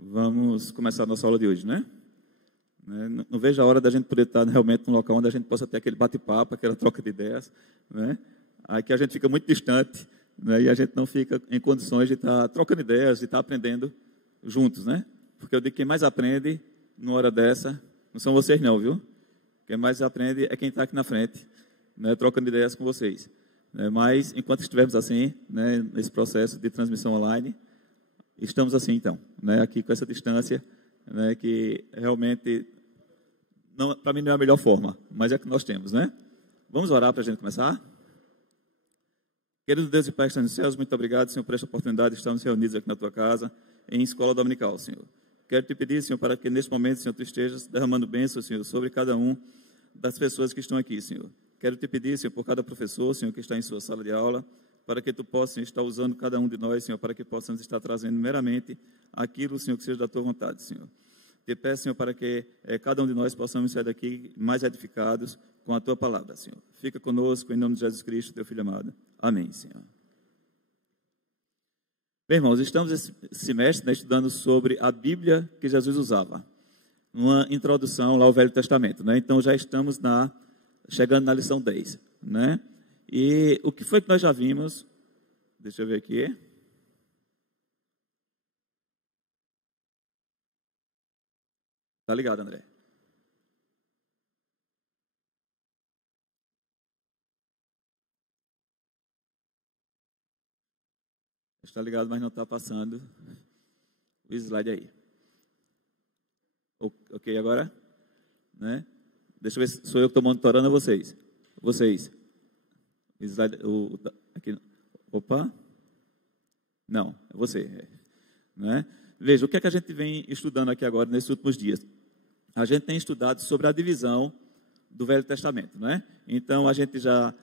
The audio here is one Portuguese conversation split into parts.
Vamos começar a nossa aula de hoje, né? Não vejo a hora da gente poder estar realmente num local onde a gente possa ter aquele bate-papo, aquela troca de ideias, né? Aqui a gente fica muito distante, né? E a gente não fica em condições de estar trocando ideias, de estar aprendendo juntos, né? Porque eu digo que quem mais aprende numa hora dessa, não são vocês não, viu? Quem mais aprende é quem está aqui na frente, né? Trocando ideias com vocês. Mas, enquanto estivermos assim, né, nesse processo de transmissão online, estamos assim, então, né, aqui com essa distância, né, que realmente, para mim, não é a melhor forma, mas é a que nós temos, né? Vamos orar para a gente começar? Querido Deus e Pai que está nos céus, muito obrigado, Senhor, por esta oportunidade de estarmos reunidos aqui na Tua casa, em escola dominical, Senhor. Quero te pedir, Senhor, para que neste momento, Senhor, Tu estejas derramando bênçãos, Senhor, sobre cada um das pessoas que estão aqui, Senhor. Quero te pedir, Senhor, por cada professor, Senhor, que está em sua sala de aula, para que Tu possas, Senhor, estar usando cada um de nós, Senhor, para que possamos estar trazendo meramente aquilo, Senhor, que seja da Tua vontade, Senhor. Te peço, Senhor, para que cada um de nós possamos sair daqui mais edificados com a Tua palavra, Senhor. Fica conosco, em nome de Jesus Cristo, Teu Filho amado. Amém, Senhor. Bem, irmãos, estamos esse semestre, né, estudando sobre a Bíblia que Jesus usava. Uma introdução lá ao Velho Testamento, né? Então, já estamos chegando na lição 10, né? E o que foi que nós já vimos? Deixa eu ver aqui. Tá ligado, André? Está ligado, mas não está passando o slide aí. Ok, agora? Né? Deixa eu ver se sou eu que estou monitorando vocês. Vocês. Slide, aqui. Opa. Não, é você. Né? Veja, o que é que a gente vem estudando aqui agora, nesses últimos dias? A gente tem estudado sobre a divisão do Velho Testamento, né? Então, a gente já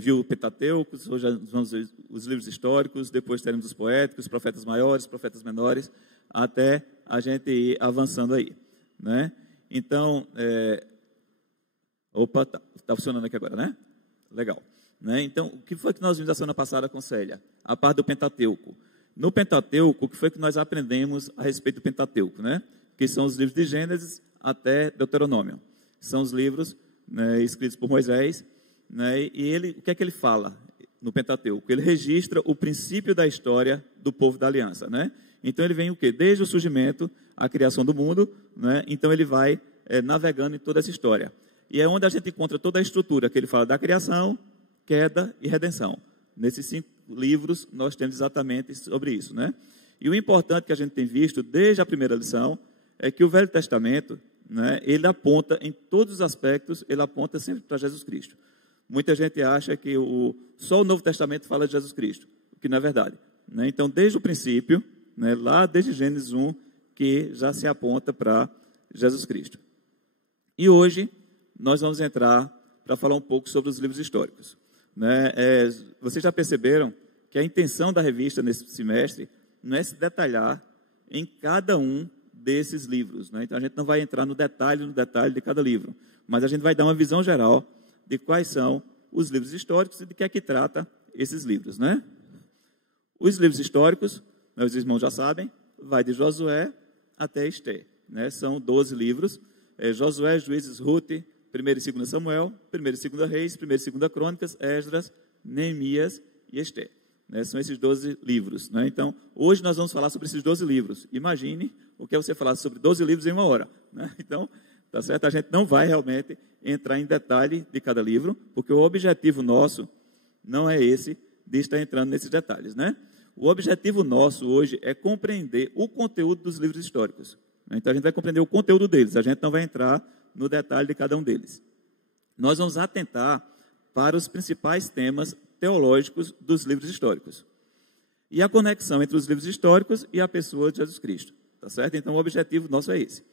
viu o Pentateuco, hoje vamos ver os livros históricos, depois teremos os poéticos, profetas maiores, profetas menores, até a gente ir avançando aí, né? Então, opa, tá funcionando aqui agora, né? Legal. Né? Então, o que foi que nós vimos a semana passada com Célia? A parte do Pentateuco. No Pentateuco, o que foi que nós aprendemos a respeito do Pentateuco, né? Que são os livros de Gênesis até Deuteronômio. São os livros, né, escritos por Moisés, né? E ele, o que é que ele fala no Pentateuco? Ele registra o princípio da história do povo da aliança, né? Então, ele vem o quê? Desde o surgimento, a criação do mundo, né? Então, ele vai navegando em toda essa história. E é onde a gente encontra toda a estrutura, que ele fala da criação, queda e redenção. Nesses 5 livros, nós temos exatamente sobre isso, né? E o importante que a gente tem visto, desde a primeira lição, é que o Velho Testamento, né, ele aponta, em todos os aspectos, ele aponta sempre para Jesus Cristo. Muita gente acha que só o Novo Testamento fala de Jesus Cristo, o que não é verdade, né? Então, desde o princípio, né, lá desde Gênesis 1, que já se aponta para Jesus Cristo. E hoje, nós vamos entrar para falar um pouco sobre os livros históricos. Né? Vocês já perceberam que a intenção da revista nesse semestre não é se detalhar em cada um desses livros, né? Então a gente não vai entrar no detalhe de cada livro, mas a gente vai dar uma visão geral de quais são os livros históricos e de que é que trata esses livros, né? Os livros históricos, os irmãos já sabem, vai de Josué até Esther, né? São 12 livros, Josué, Juízes, Ruth, 1º e 2º Samuel, 1º e 2º Reis, 1º e 2º Crônicas, Esdras, Neemias e Esther. Né? São esses 12 livros. Né? Então, hoje nós vamos falar sobre esses 12 livros. Imagine o que é você falar sobre 12 livros em uma hora. Né? Então, tá certo? A gente não vai realmente entrar em detalhe de cada livro, porque o objetivo nosso não é esse de estar entrando nesses detalhes. Né? O objetivo nosso hoje é compreender o conteúdo dos livros históricos. Né? Então, a gente vai compreender o conteúdo deles. A gente não vai entrar no detalhe de cada um deles. Nós vamos atentar para os principais temas teológicos dos livros históricos. E a conexão entre os livros históricos e a pessoa de Jesus Cristo. Tá certo? Então, o objetivo nosso é esse.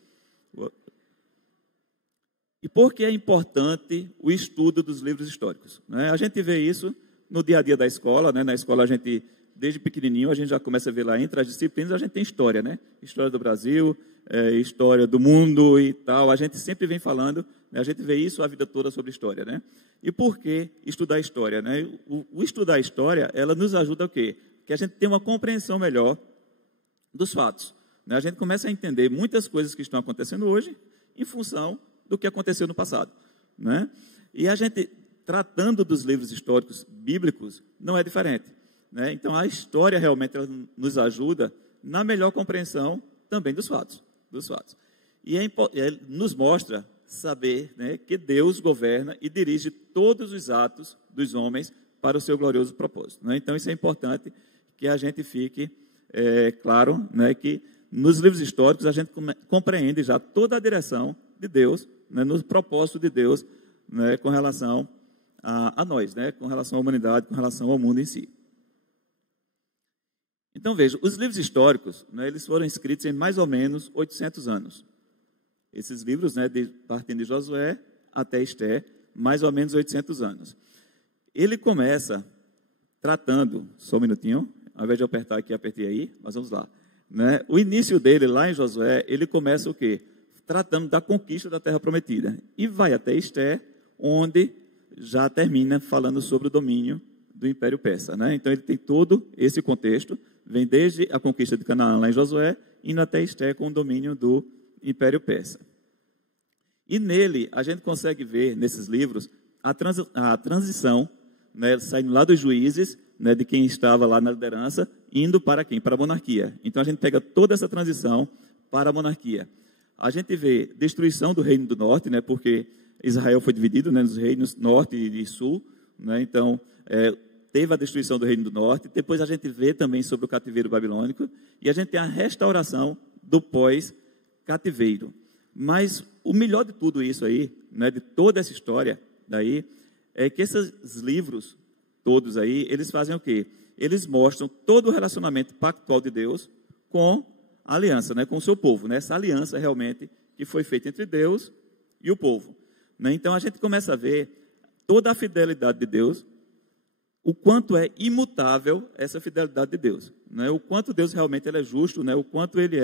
E por que é importante o estudo dos livros históricos? Né? A gente vê isso no dia a dia da escola. Né? Na escola, a gente, desde pequenininho, a gente já começa a ver lá, entre as disciplinas, a gente tem história, né? História do Brasil, história do mundo e tal. A gente sempre vem falando, né? A gente vê isso a vida toda sobre história, né? E por que estudar história? Né? O estudar história, ela nos ajuda a quê? Que a gente tenha uma compreensão melhor dos fatos. né? A gente começa a entender muitas coisas que estão acontecendo hoje em função do que aconteceu no passado, né? E a gente, tratando dos livros históricos bíblicos, não é diferente, né? Então, a história realmente nos ajuda na melhor compreensão também dos fatos. E nos mostra saber, né, que Deus governa e dirige todos os atos dos homens para o seu glorioso propósito, né? Então, isso é importante que a gente fique claro, né, que nos livros históricos a gente compreende já toda a direção de Deus, né, no propósito de Deus, né, com relação a nós, né, com relação à humanidade, com relação ao mundo em si. Então, veja, os livros históricos, né, eles foram escritos em mais ou menos 800 anos. Esses livros, né, partindo de Josué até Esté, mais ou menos 800 anos. Ele começa tratando, só um minutinho, ao invés de eu apertar aqui, apertei aí, mas vamos lá, né? O início dele, lá em Josué, ele começa o quê? Tratando da conquista da Terra Prometida. E vai até Esté, onde já termina falando sobre o domínio do Império Persa, né? Então, ele tem todo esse contexto, vem desde a conquista de Canaã, lá em Josué, indo até Esté com o domínio do Império Persa. E nele, a gente consegue ver, nesses livros, a transição, né, saindo lá dos juízes, né, de quem estava lá na liderança, indo para quem? Para a monarquia. Então, a gente pega toda essa transição para a monarquia. A gente vê destruição do reino do norte, né, porque Israel foi dividido, né, nos reinos norte e sul, né? Então, teve a destruição do reino do norte. Depois a gente vê também sobre o cativeiro babilônico, e a gente tem a restauração do pós-cativeiro. Mas o melhor de tudo isso aí, né, de toda essa história daí, é que esses livros todos aí, eles fazem o quê? Eles mostram todo o relacionamento pactual de Deus com a aliança, né, com o seu povo, né? Essa aliança realmente que foi feita entre Deus e o povo, né? Então a gente começa a ver toda a fidelidade de Deus, o quanto é imutável essa fidelidade de Deus, né? O quanto Deus realmente ele é justo, né? O quanto ele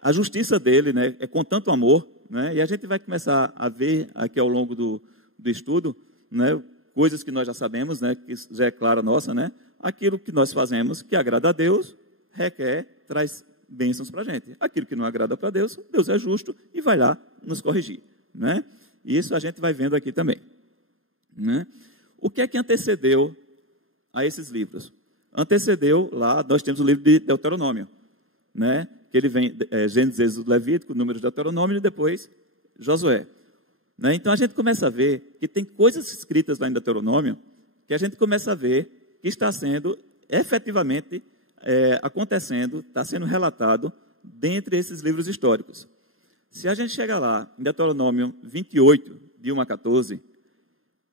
a justiça dele, né, é com tanto amor, né? E a gente vai começar a ver aqui ao longo do estudo, né, coisas que nós já sabemos, né, que já é clara nossa, né? Aquilo que nós fazemos que agrada a Deus, traz bênçãos para a gente. Aquilo que não agrada para Deus, Deus é justo e vai lá nos corrigir, né? E isso a gente vai vendo aqui também, né? O que é que antecedeu a esses livros? Antecedeu lá, nós temos o livro de Deuteronômio, né? Que ele vem, Gênesis, Êxodo, Levítico, Números, Deuteronômio e depois Josué, né? Então a gente começa a ver que tem coisas escritas lá em Deuteronômio que a gente começa a ver que está sendo efetivamente acontecendo, está sendo relatado dentre esses livros históricos. Se a gente chegar lá em Deuteronômio 28, de 1 a 14,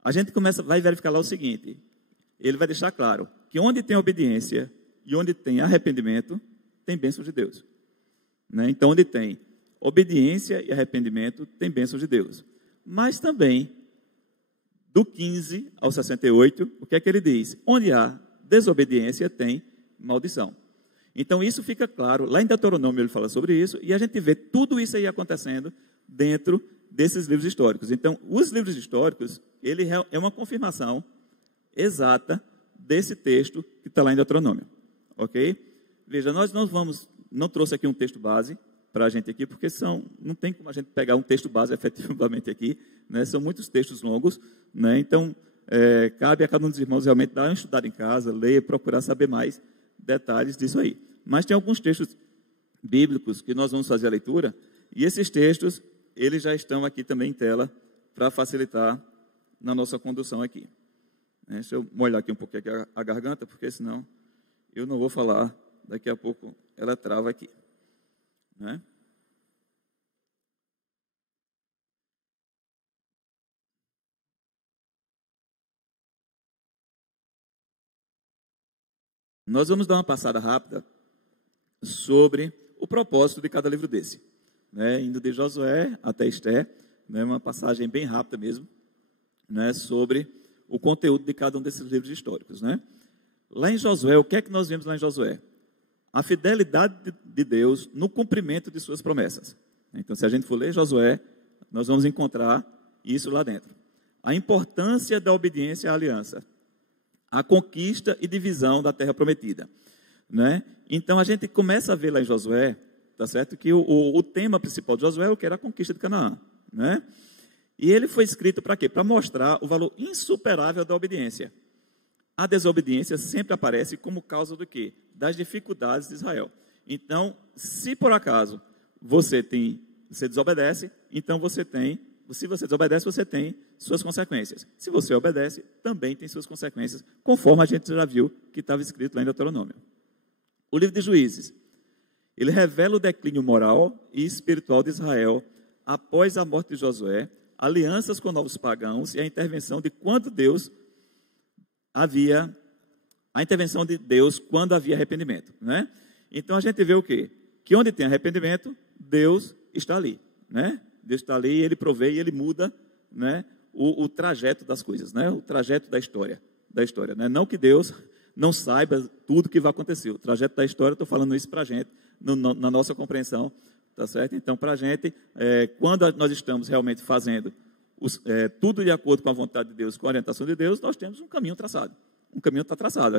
a gente vai verificar lá o seguinte: ele vai deixar claro que onde tem obediência e onde tem arrependimento, tem bênção de Deus, né? Então, onde tem obediência e arrependimento, tem bênção de Deus. Mas também, do 15 ao 68, o que é que ele diz? Onde há desobediência, tem maldição. Então, isso fica claro. Lá em Deuteronômio ele fala sobre isso, e a gente vê tudo isso aí acontecendo dentro desses livros históricos. Então, os livros históricos, ele é uma confirmação exata desse texto que está lá em Deuteronômio. Ok? Veja, nós não trouxe aqui um texto base para a gente aqui, porque não tem como a gente pegar um texto base efetivamente aqui, né? São muitos textos longos, né? Então, cabe a cada um dos irmãos realmente dar uma estudada em casa, ler, procurar saber mais detalhes disso aí. Mas tem alguns textos bíblicos que nós vamos fazer a leitura, e esses textos, eles já estão aqui também em tela, para facilitar na nossa condução aqui. Deixa eu molhar aqui um pouquinho a garganta, porque senão eu não vou falar, daqui a pouco ela trava aqui, né? Nós vamos dar uma passada rápida sobre o propósito de cada livro desse, né? Indo de Josué até Esté, né? Uma passagem bem rápida mesmo, né? Sobre o conteúdo de cada um desses livros históricos, né? Lá em Josué, o que é que nós vimos lá em Josué? A fidelidade de Deus no cumprimento de suas promessas. Então, se a gente for ler Josué, nós vamos encontrar isso lá dentro. A importância da obediência à aliança, a conquista e divisão da terra prometida. né? Então a gente começa a ver lá em Josué, tá certo? Que o tema principal de Josué é o que era a conquista de Canaã, né? E ele foi escrito para quê? Para mostrar o valor insuperável da obediência. A desobediência sempre aparece como causa do quê? Das dificuldades de Israel. Então, se por acaso você desobedece, então se você desobedece, você tem suas consequências. Se você obedece, também tem suas consequências, conforme a gente já viu que estava escrito lá em Deuteronômio. O livro de Juízes, ele revela o declínio moral e espiritual de Israel após a morte de Josué, alianças com novos pagãos e a intervenção de Deus quando havia arrependimento, né? Então a gente vê o quê? Que onde tem arrependimento, Deus está ali, né? Deus está ali, ele provê e ele muda, né, o trajeto das coisas, né? O trajeto da história, né? Não que Deus não saiba tudo que vai acontecer. O trajeto da história, estou falando isso para a gente, na nossa compreensão, tá certo? Então, para a gente, quando nós estamos realmente fazendo tudo de acordo com a vontade de Deus, com a orientação de Deus, nós temos um caminho traçado. Um caminho está traçado.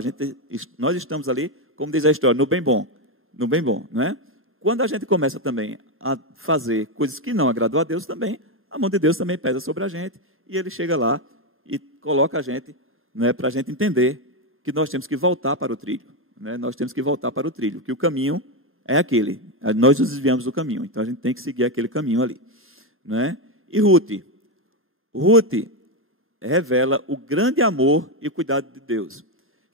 Nós estamos ali, como diz a história, no bem bom, né? Quando a gente começa também a fazer coisas que não agradam a Deus também, a mão de Deus também pesa sobre a gente e ele chega lá e coloca a gente, né, para a gente entender que nós temos que voltar para o trilho, né? Nós temos que voltar para o trilho, que o caminho é aquele. Nós nos desviamos do caminho, então a gente tem que seguir aquele caminho ali, né? E Ruth revela o grande amor e cuidado de Deus,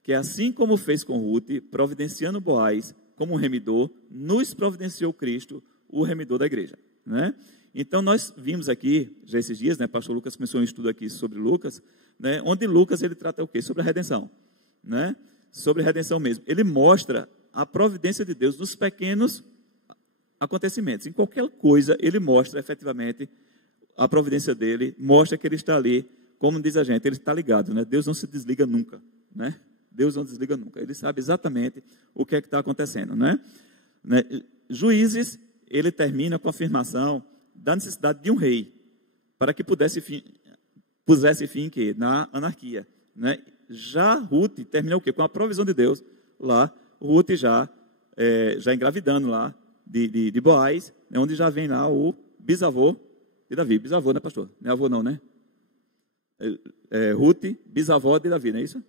que assim como fez com Ruth, providenciando Boaz como um remidor, nos providenciou Cristo, o remidor da igreja, né? Então nós vimos aqui, já esses dias, né, pastor Lucas começou um estudo aqui sobre Lucas, né, onde Lucas ele trata o quê? Sobre a redenção, né? Sobre a redenção mesmo. Ele mostra a providência de Deus nos pequenos acontecimentos. Em qualquer coisa, ele mostra efetivamente a providência dele, mostra que ele está ali, como diz a gente, ele está ligado, né? Deus não se desliga nunca, né? Deus não desliga nunca. Ele sabe exatamente o que é que está acontecendo, né? Juízes, ele termina com a afirmação da necessidade de um rei, para que pusesse fim em quê? Na anarquia, né? Já Ruth termina o quê? Com a provisão de Deus lá, Ruth já engravidando lá de Boaz, né, onde já vem lá o bisavô de Davi. Bisavô, né, pastor? Não é avô não, né? Ruth, bisavó de Davi, não é isso?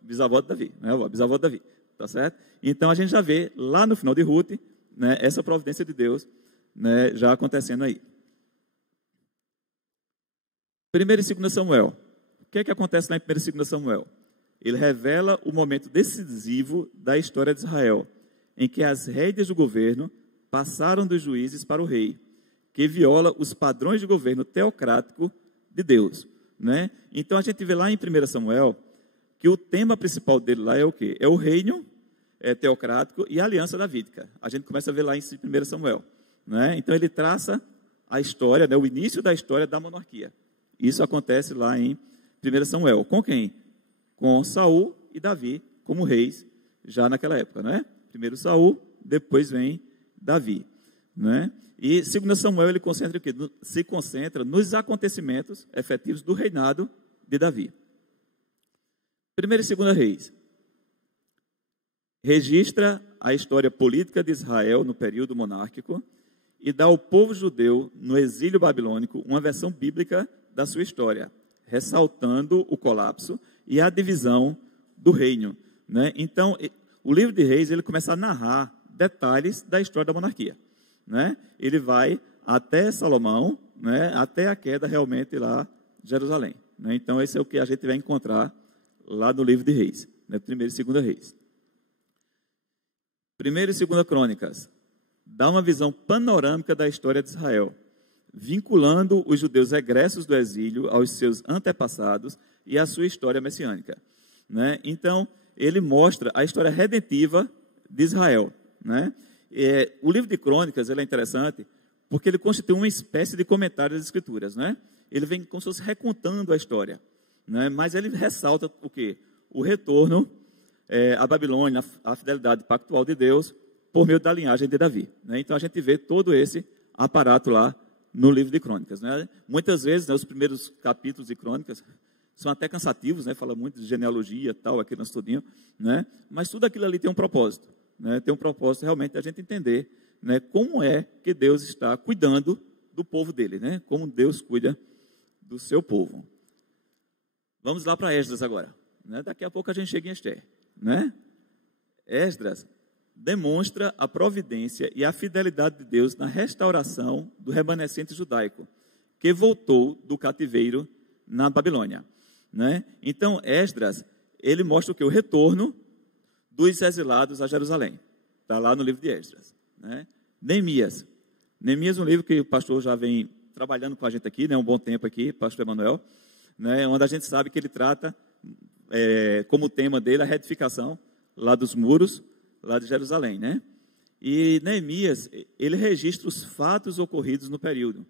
Bisavó de Davi, não é avó, bisavó de Davi, tá certo? Então a gente já vê lá no final de Ruth, né, essa providência de Deus, né, já acontecendo aí. 1 e 2 Samuel. O que é que acontece lá em 1 e 2 Samuel? Ele revela o momento decisivo da história de Israel, em que as rédeas do governo passaram dos juízes para o rei, que viola os padrões de governo teocrático de Deus, né? Então a gente vê lá em 1 Samuel que o tema principal dele lá é o quê? É o reino teocrático e a aliança davídica. A gente começa a ver lá em 1 Samuel, né? Então ele traça a história, né, o início da história da monarquia. Isso acontece lá em 1 Samuel. Com quem? Com Saul e Davi como reis já naquela época, né? Primeiro Saul, depois vem Davi, né? E 2 Samuel ele concentra o quê? Se concentra nos acontecimentos efetivos do reinado de Davi. 1 e 2 Reis registra a história política de Israel no período monárquico e dá ao povo judeu no exílio babilônico uma versão bíblica da sua história, ressaltando o colapso e a divisão do reino, né? Então, o livro de Reis ele começa a narrar detalhes da história da monarquia, né? Ele vai até Salomão, né? Até a queda realmente lá de Jerusalém, né? Então, esse é o que a gente vai encontrar lá no livro de Reis, né? 1 e 2 Reis. 1 e 2 Crônicas dá uma visão panorâmica da história de Israel, vinculando os judeus egressos do exílio aos seus antepassados e à sua história messiânica, né? Então, ele mostra a história redentiva de Israel, né? O livro de Crônicas ele é interessante porque ele constitui uma espécie de comentário das Escrituras, né? Ele vem como se fosse recontando a história, né? Mas ele ressalta o quê? O retorno à Babilônia, a fidelidade pactual de Deus por meio da linhagem de Davi, né? Então, a gente vê todo esse aparato lá no livro de Crônicas, né? Muitas vezes, né, os primeiros capítulos de Crônicas são até cansativos, né? Fala muito de genealogia e tal, aqui no estudinho, né? Mas tudo aquilo ali tem um propósito, né, tem um propósito realmente de a gente entender, né, como é que Deus está cuidando do povo dele, né, como Deus cuida do seu povo. Vamos lá para Esdras agora. Né, daqui a pouco a gente chega em Esther. Né? Esdras demonstra a providência e a fidelidade de Deus na restauração do remanescente judaico, que voltou do cativeiro na Babilônia. Né? Então, Esdras, ele mostra o que? O retorno dos exilados a Jerusalém. Está lá no livro de Esdras. Né? Neemias. Neemias é um livro que o pastor já vem trabalhando com a gente aqui, né? Um bom tempo aqui, pastor Emanuel, né? Onde a gente sabe que ele trata, como tema dele, a retificação lá dos muros, lá de Jerusalém. Né? E Neemias, ele registra os fatos ocorridos no período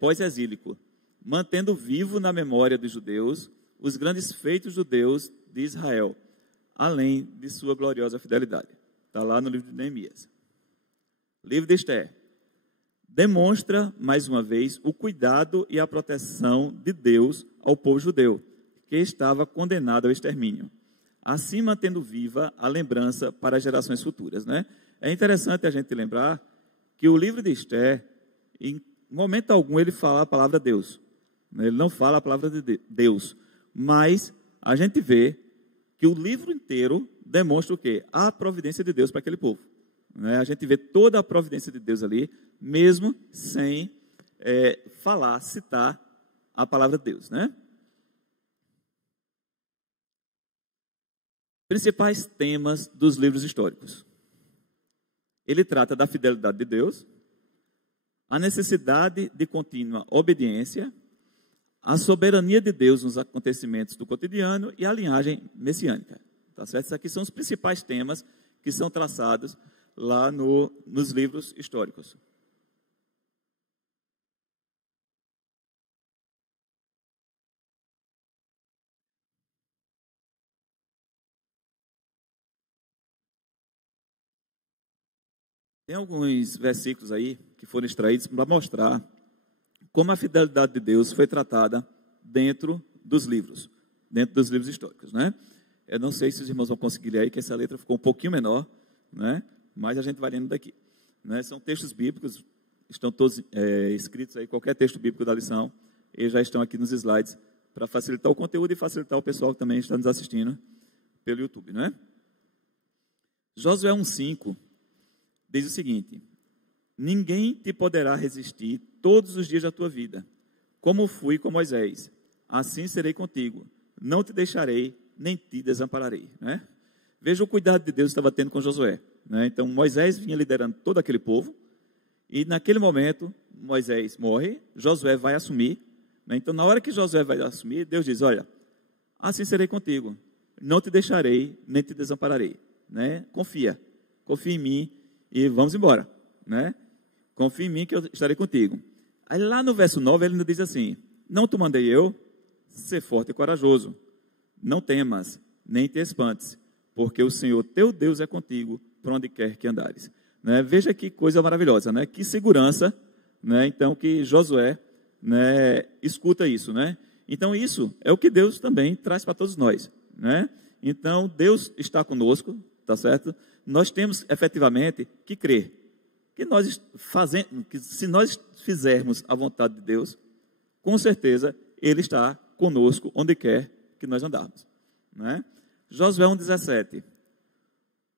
pós-exílico, mantendo vivo na memória dos judeus os grandes feitos do Deus de Israel, além de sua gloriosa fidelidade. Está lá no livro de Neemias. Livro de Esther demonstra, mais uma vez, o cuidado e a proteção de Deus ao povo judeu, que estava condenado ao extermínio, assim mantendo viva a lembrança para as gerações futuras. Né? É interessante a gente lembrar que o livro de Esther, em momento algum, ele fala a palavra Deus. Ele não fala a palavra de Deus, mas a gente vê que o livro inteiro demonstra o quê? A providência de Deus para aquele povo. Né? A gente vê toda a providência de Deus ali, mesmo sem citar a palavra de Deus. Né? Principais temas dos livros históricos. Ele trata da fidelidade de Deus, a necessidade de contínua obediência, a soberania de Deus nos acontecimentos do cotidiano e a linhagem messiânica. Tá certo? Esses aqui são os principais temas que são traçados lá nos livros históricos. Tem alguns versículos aí que foram extraídos para mostrar como a fidelidade de Deus foi tratada dentro dos livros históricos. Né? Eu não sei se os irmãos vão conseguir ler aí, que essa letra ficou um pouquinho menor, né? Mas a gente vai lendo daqui. Né? São textos bíblicos, estão todos escritos aí, qualquer texto bíblico da lição, eles já estão aqui nos slides para facilitar o conteúdo e facilitar o pessoal que também está nos assistindo pelo YouTube. Né? Josué 1,5 diz o seguinte: ninguém te poderá resistir todos os dias da tua vida. Como fui com Moisés, assim serei contigo. Não te deixarei, nem te desampararei. Né? Veja o cuidado de Deus que estava tendo com Josué. Né? Então, Moisés vinha liderando todo aquele povo. E naquele momento, Moisés morre, Josué vai assumir. Né? Então, na hora que Josué vai assumir, Deus diz: olha, assim serei contigo. Não te deixarei, nem te desampararei. Né? Confia em mim e vamos embora. Né? Confia em mim que eu estarei contigo. Aí lá no verso 9 ele ainda diz assim: não te mandei eu, ser forte e corajoso. Não temas, nem te espantes, porque o Senhor teu Deus é contigo, por onde quer que andares. Né? Veja que coisa maravilhosa, né? Que segurança, né? Então que Josué, né, escuta isso. Né? Então isso é o que Deus também traz para todos nós. Né? Então Deus está conosco, tá certo? Nós temos efetivamente que crer. Que se nós fizermos a vontade de Deus, com certeza Ele está conosco onde quer que nós andarmos. Né? Josué 1,17.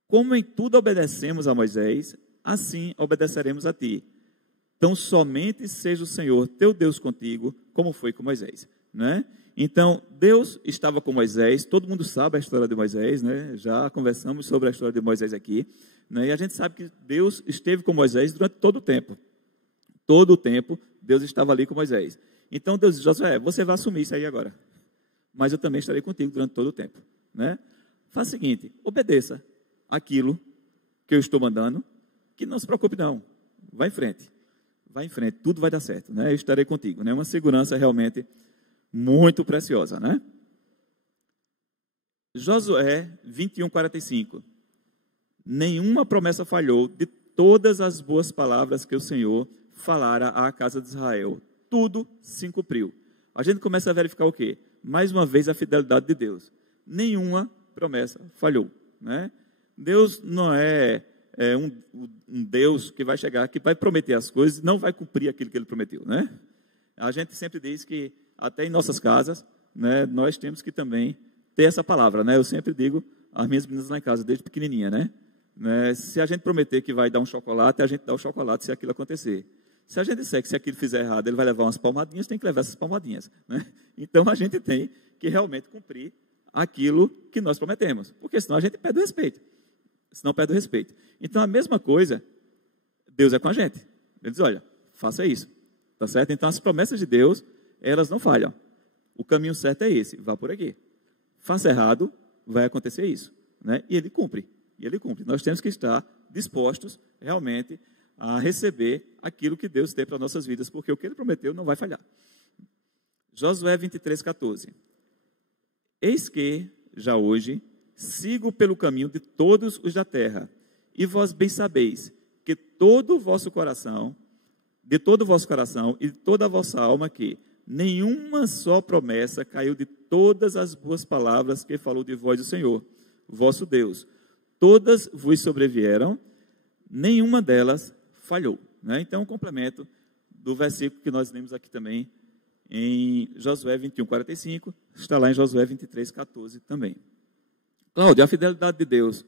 Como em tudo obedecemos a Moisés, assim obedeceremos a ti. Então somente seja o Senhor teu Deus contigo, como foi com Moisés. Né? Então Deus estava com Moisés, todo mundo sabe a história de Moisés, né? Já conversamos sobre a história de Moisés aqui. Né? E a gente sabe que Deus esteve com Moisés durante todo o tempo. Todo o tempo, Deus estava ali com Moisés. Então Deus diz: Josué, você vai assumir isso aí agora. Mas eu também estarei contigo durante todo o tempo. Né? Faça o seguinte: obedeça aquilo que eu estou mandando, que não se preocupe não. Vá em frente. Tudo vai dar certo. Né? Eu estarei contigo. Né? Uma segurança realmente muito preciosa. Né? Josué 21:45. Nenhuma promessa falhou de todas as boas palavras que o Senhor falara à casa de Israel. Tudo se cumpriu. A gente começa a verificar o quê? Mais uma vez a fidelidade de Deus. Nenhuma promessa falhou. Né? Deus não é um Deus que vai chegar, que vai prometer as coisas e não vai cumprir aquilo que Ele prometeu, né? A gente sempre diz que, até em nossas casas, né, nós temos que também ter essa palavra, né? Eu sempre digo às minhas meninas lá em casa, desde pequenininha, né? Se a gente prometer que vai dar um chocolate, a gente dá o chocolate se aquilo acontecer. Se a gente disser que se aquilo fizer errado, ele vai levar umas palmadinhas, tem que levar essas palmadinhas, né? Então, a gente tem que realmente cumprir aquilo que nós prometemos, porque senão a gente perde o respeito. Senão perde o respeito. Então, a mesma coisa, Deus é com a gente. Ele diz, olha, faça isso, tá certo? Então, as promessas de Deus, elas não falham. O caminho certo é esse, vá por aqui. Faça errado, vai acontecer isso, né? E Ele cumpre. E Ele cumpre. Nós temos que estar dispostos, realmente, a receber aquilo que Deus tem para nossas vidas, porque o que Ele prometeu não vai falhar. Josué 23:14. Eis que, já hoje, sigo pelo caminho de todos os da terra, e vós bem sabeis que todo o vosso coração, de todo o vosso coração e de toda a vossa alma, que nenhuma só promessa caiu de todas as boas palavras que falou de vós o Senhor, vosso Deus. Todas vos sobrevieram, nenhuma delas falhou, né? Então, um complemento do versículo que nós lemos aqui também, em Josué 21:45, está lá em Josué 23:14 também. Cláudio, a fidelidade de Deus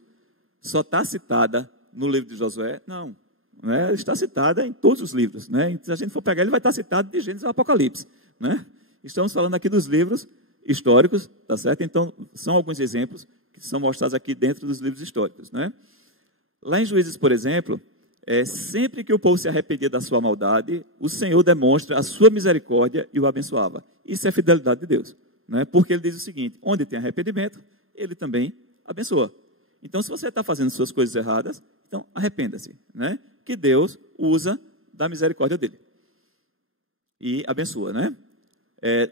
só está citada no livro de Josué? Não, né? Está citada em todos os livros, né? Se a gente for pegar, ele vai estar citado de Gênesis ao Apocalipse, né? Estamos falando aqui dos livros históricos, tá certo? Então, são alguns exemplos que são mostrados aqui dentro dos livros históricos, né? Lá em Juízes, por exemplo, sempre que o povo se arrependia da sua maldade, o Senhor demonstra a sua misericórdia e o abençoava. Isso é fidelidade de Deus, né? Porque Ele diz o seguinte, onde tem arrependimento, Ele também abençoa. Então, se você está fazendo suas coisas erradas, então arrependa-se, né? Que Deus usa da misericórdia dEle e abençoa, né?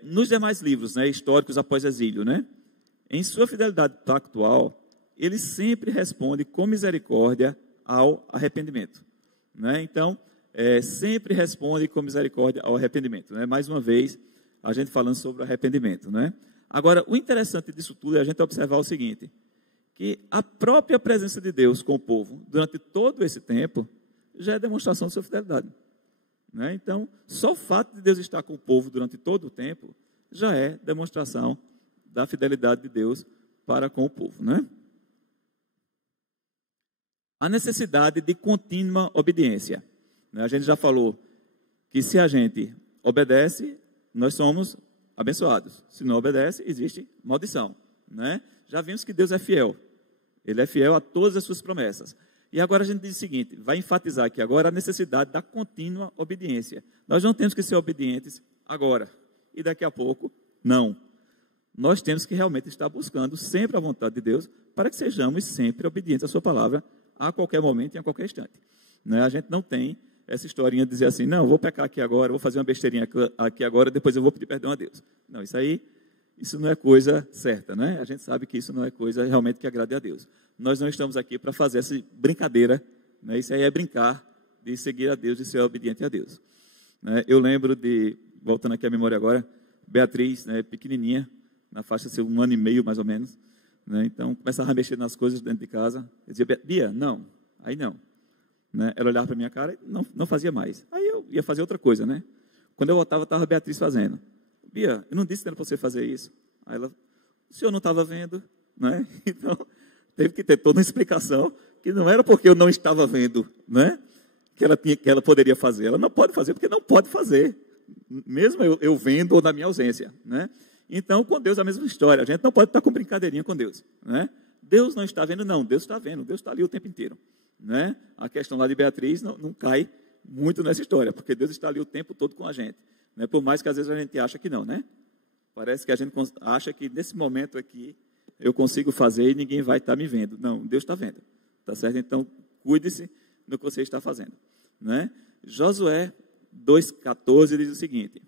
Nos demais livros, né, históricos após exílio, né? Em sua fidelidade pactual, Ele sempre responde com misericórdia ao arrependimento, né? Então, sempre responde com misericórdia ao arrependimento, né? Mais uma vez, a gente falando sobre o arrependimento, né? Agora, o interessante disso tudo é a gente observar o seguinte, que a própria presença de Deus com o povo, durante todo esse tempo, já é demonstração de sua fidelidade, né? Então, só o fato de Deus estar com o povo durante todo o tempo, já é demonstração da fidelidade de Deus para com o povo, né? A necessidade de contínua obediência, né? A gente já falou que se a gente obedece, nós somos abençoados. Se não obedece, existe maldição, né? Já vimos que Deus é fiel. Ele é fiel a todas as suas promessas. E agora a gente diz o seguinte, vai enfatizar aqui agora a necessidade da contínua obediência. Nós não temos que ser obedientes agora e daqui a pouco, não. Nós temos que realmente estar buscando sempre a vontade de Deus para que sejamos sempre obedientes à sua palavra a qualquer momento e a qualquer instante, né? A gente não tem essa historinha de dizer assim, não, vou pecar aqui agora, vou fazer uma besteirinha aqui agora, depois eu vou pedir perdão a Deus. Não, isso não é coisa certa, né? A gente sabe que isso não é coisa realmente que agrade a Deus. Nós não estamos aqui para fazer essa brincadeira, né? Isso aí é brincar de seguir a Deus, de ser obediente a Deus, né? Eu lembro de, voltando aqui à memória agora, Beatriz, né, pequenininha, na faixa de 1 ano e meio mais ou menos, né? Então começava a mexer nas coisas dentro de casa, eu dizia, Bia, não, aí não, né? Ela olhava para a minha cara e não fazia mais, aí eu ia fazer outra coisa, né? Quando eu voltava, estava a Beatriz fazendo. Bia, eu não disse para você fazer isso. Aí ela, o senhor não estava vendo, né? Então, teve que ter toda uma explicação, que não era porque eu não estava vendo, né? Que ela poderia fazer. Ela não pode fazer porque não pode fazer, mesmo eu vendo ou na minha ausência, né? Então, com Deus é a mesma história. A gente não pode estar com brincadeirinha com Deus, né? Deus não está vendo, não. Deus está vendo. Deus está ali o tempo inteiro, né? A questão lá de Beatriz não cai muito nessa história, porque Deus está ali o tempo todo com a gente, né? Por mais que às vezes a gente acha que não, né? Parece que a gente acha que nesse momento aqui eu consigo fazer e ninguém vai estar me vendo. Não, Deus está vendo, tá certo? Então, cuide-se do que você está fazendo, né? Josué 2,14 diz o seguinte,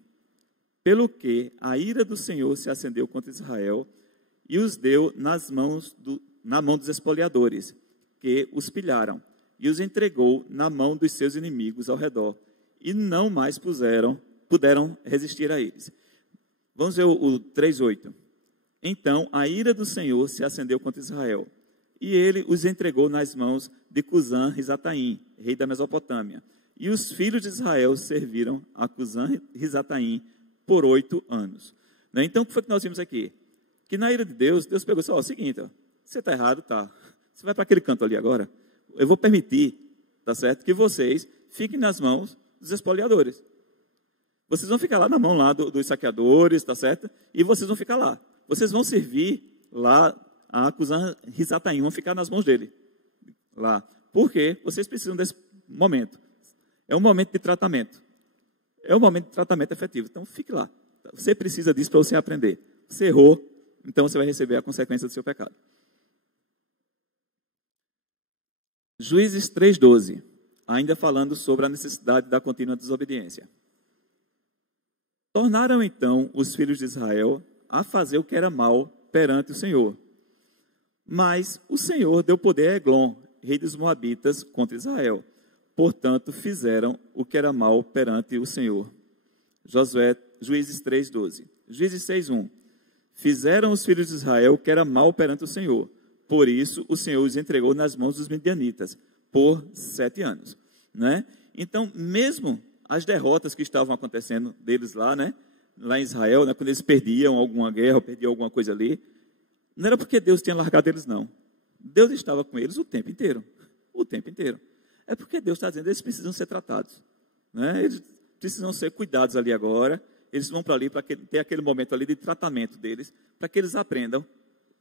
pelo que a ira do Senhor se acendeu contra Israel e os deu na mão dos espoliadores, que os pilharam, e os entregou na mão dos seus inimigos ao redor, e não mais puderam resistir a eles. Vamos ver o 3,8. Então a ira do Senhor se acendeu contra Israel, e ele os entregou nas mãos de Cusã-Risataim, rei da Mesopotâmia. E os filhos de Israel serviram a Cusã-Risataim por 8 anos. Então, o que foi que nós vimos aqui? Que na ira de Deus, Deus pegou e disse, ó, o seguinte, ó, você está errado, tá. Você vai para aquele canto ali agora, eu vou permitir, tá certo, que vocês fiquem nas mãos dos espoliadores. Vocês vão ficar lá na mão lá dos saqueadores, tá certo? E vocês vão ficar lá. Vocês vão servir lá a Cusã-Risataim, vão ficar nas mãos dele. Lá. Por quê? Vocês precisam desse momento. É um momento de tratamento. É um momento de tratamento efetivo. Então, fique lá. Você precisa disso para você aprender. Você errou, então você vai receber a consequência do seu pecado. Juízes 3:12. Ainda falando sobre a necessidade da contínua desobediência. Tornaram então os filhos de Israel a fazer o que era mal perante o Senhor. Mas o Senhor deu poder a Eglon, rei dos Moabitas, contra Israel. Portanto, fizeram o que era mal perante o Senhor. Juízes 3:12. Juízes 6:1. Fizeram os filhos de Israel o que era mal perante o Senhor. Por isso, o Senhor os entregou nas mãos dos midianitas, por 7 anos. Né? Então, mesmo as derrotas que estavam acontecendo deles lá, né? Lá em Israel, né? Quando eles perdiam alguma guerra, perdiam alguma coisa ali, não era porque Deus tinha largado eles, não. Deus estava com eles o tempo inteiro. O tempo inteiro. É porque Deus está dizendo que eles precisam ser tratados. Né? Eles precisam ser cuidados ali agora. Eles vão para ali para ter aquele momento ali de tratamento deles, para que eles aprendam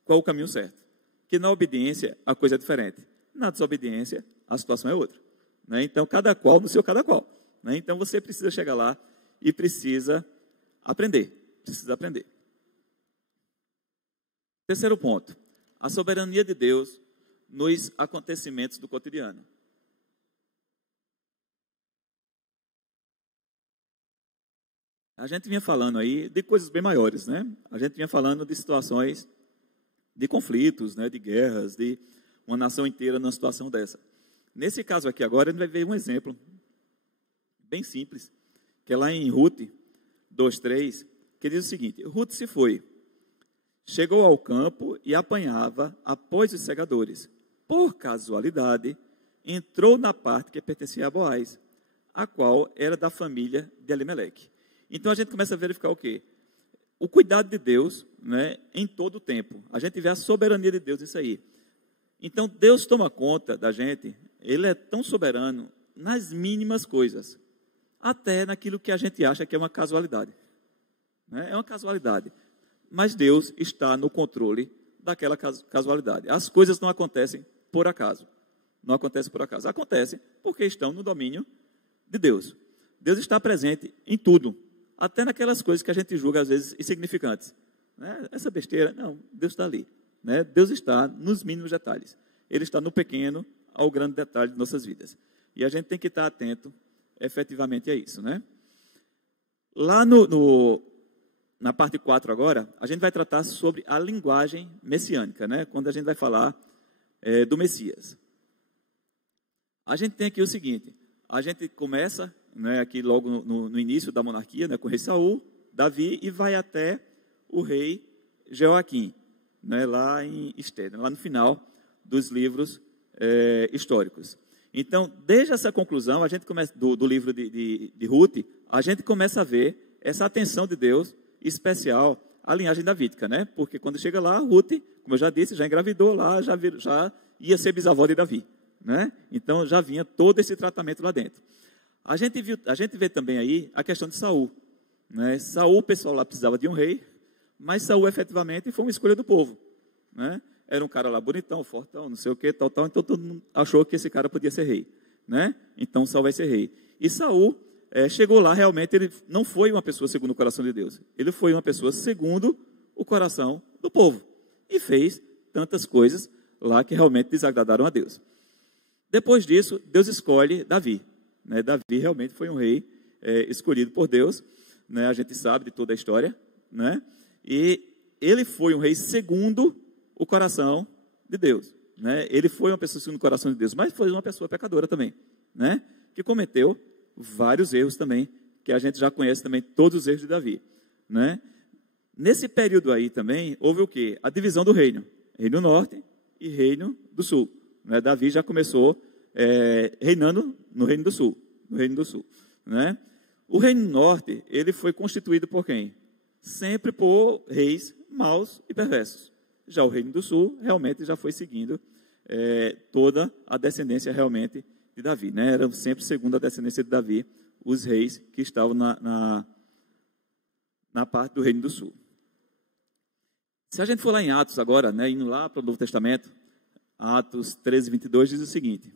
qual o caminho certo. Que na obediência a coisa é diferente. Na desobediência a situação é outra. Né? Então, cada qual no seu cada qual. Né? Então, você precisa chegar lá e precisa aprender. Precisa aprender. Terceiro ponto. A soberania de Deus nos acontecimentos do cotidiano. A gente vinha falando aí de coisas bem maiores, né? A gente vinha falando de situações de conflitos, né? De guerras, de uma nação inteira numa situação dessa. Nesse caso aqui agora, a gente vai ver um exemplo bem simples, que é lá em Ruth 2:3, que diz o seguinte: Ruth se foi, chegou ao campo e apanhava após os segadores. Por casualidade, entrou na parte que pertencia a Boaz, a qual era da família de Elimeleque. Então a gente começa a verificar o quê? O cuidado de Deus, né, em todo o tempo. A gente vê a soberania de Deus nisso aí. Então Deus toma conta da gente, Ele é tão soberano nas mínimas coisas, até naquilo que a gente acha que é uma casualidade. Né? É uma casualidade. Mas Deus está no controle daquela casualidade. As coisas não acontecem por acaso. Não acontecem por acaso. Acontecem porque estão no domínio de Deus. Deus está presente em tudo. Até naquelas coisas que a gente julga, às vezes, insignificantes. Né? Essa besteira, não, Deus está ali. Né? Deus está nos mínimos detalhes. Ele está no pequeno ao grande detalhe de nossas vidas. E a gente tem que estar atento, efetivamente, a isso. Né? Lá na parte 4 agora, a gente vai tratar sobre a linguagem messiânica, né? Quando a gente vai falar do Messias. A gente tem aqui o seguinte, a gente começa, né, aqui logo no início da monarquia, né, com o rei Saul, Davi, e vai até o rei Joaquim, né, lá em Esther, lá no final dos livros históricos. Então, desde essa conclusão, a gente começa do livro de Ruth, a gente começa a ver essa atenção de Deus especial à linhagem davídica, né? Porque quando chega lá, Ruth, como eu já disse, já engravidou lá, já ia ser bisavó de Davi, né? Então já vinha todo esse tratamento lá dentro. A gente vê também aí a questão de Saul, né? Saul, o pessoal lá precisava de um rei, mas Saul efetivamente foi uma escolha do povo, né? Era um cara lá bonitão, fortão, não sei o que, tal, então todo mundo achou que esse cara podia ser rei, né? Então Saul vai ser rei. E Saul chegou lá, realmente, ele não foi uma pessoa segundo o coração de Deus. Ele foi uma pessoa segundo o coração do povo. E fez tantas coisas lá que realmente desagradaram a Deus. Depois disso, Deus escolhe Davi. Né? Davi realmente foi um rei escolhido por Deus. Né? A gente sabe de toda a história. Né? E ele foi um rei segundo o coração de Deus. Né? Ele foi uma pessoa segundo o coração de Deus, mas foi uma pessoa pecadora também. Né? Que cometeu vários erros também, que a gente já conhece também, todos os erros de Davi. Né? Nesse período aí também, houve o quê? A divisão do reino. Reino Norte e Reino do Sul. Né? Davi já começou reinando no Reino do Sul. No Reino do Sul, né? O Reino Norte, ele foi constituído por quem? Sempre por reis maus e perversos. Já o Reino do Sul realmente já foi seguindo toda a descendência realmente de Davi, né? Era sempre segundo a descendência de Davi os reis que estavam na parte do Reino do Sul. Se a gente for lá em Atos agora, né, indo lá para o Novo Testamento, Atos 13, 22 diz o seguinte: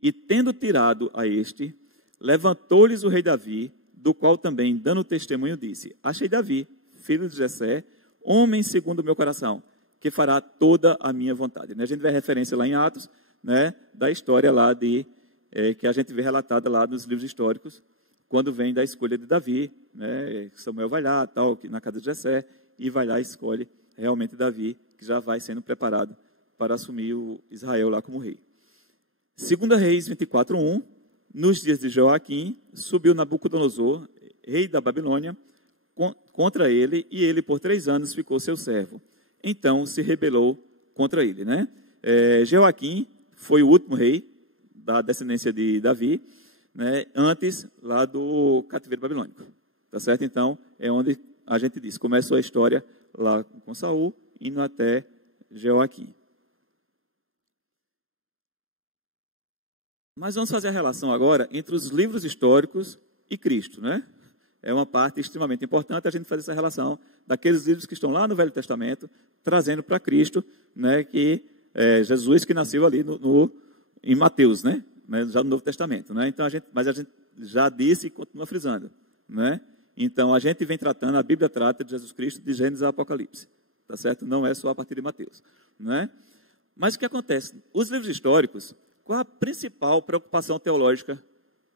e tendo tirado a este, levantou-lhes o rei Davi, do qual também, dando testemunho, disse: achei Davi, filho de Jessé, homem segundo o meu coração, que fará toda a minha vontade. A gente vê a referência lá em Atos, né, da história lá que a gente vê relatada lá nos livros históricos, quando vem da escolha de Davi, né, Samuel vai lá, tal, na casa de Jessé, e vai lá e escolhe realmente Davi, que já vai sendo preparado para assumir o Israel lá como rei. 2 Reis 24:1, nos dias de Joaquim, subiu Nabucodonosor, rei da Babilônia, contra ele, e ele por 3 anos ficou seu servo. Então se rebelou contra ele, né? Joaquim foi o último rei da descendência de Davi, né, antes lá do cativeiro babilônico, tá certo? Então é onde a gente diz, começou a história lá com Saul, indo até Joaquim. Mas vamos fazer a relação agora entre os livros históricos e Cristo, né? É uma parte extremamente importante a gente fazer essa relação daqueles livros que estão lá no Velho Testamento, trazendo para Cristo, né, que Jesus que nasceu ali em Mateus, né, já no Novo Testamento, né? Então mas a gente já disse e continua frisando, né? Então a gente vem tratando, a Bíblia trata de Jesus Cristo de Gênesis a Apocalipse, tá certo? Não é só a partir de Mateus, né? Mas o que acontece? Os livros históricos, qual a principal preocupação teológica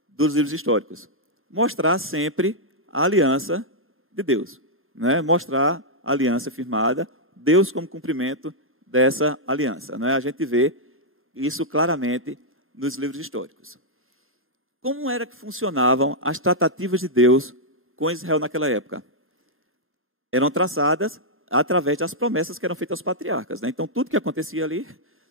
dos livros históricos? Mostrar sempre a aliança de Deus, né? Mostrar a aliança firmada, Deus como cumprimento dessa aliança, né? A gente vê isso claramente nos livros históricos. Como era que funcionavam as tratativas de Deus com Israel naquela época? Eram traçadas através das promessas que eram feitas aos patriarcas, né? Então tudo que acontecia ali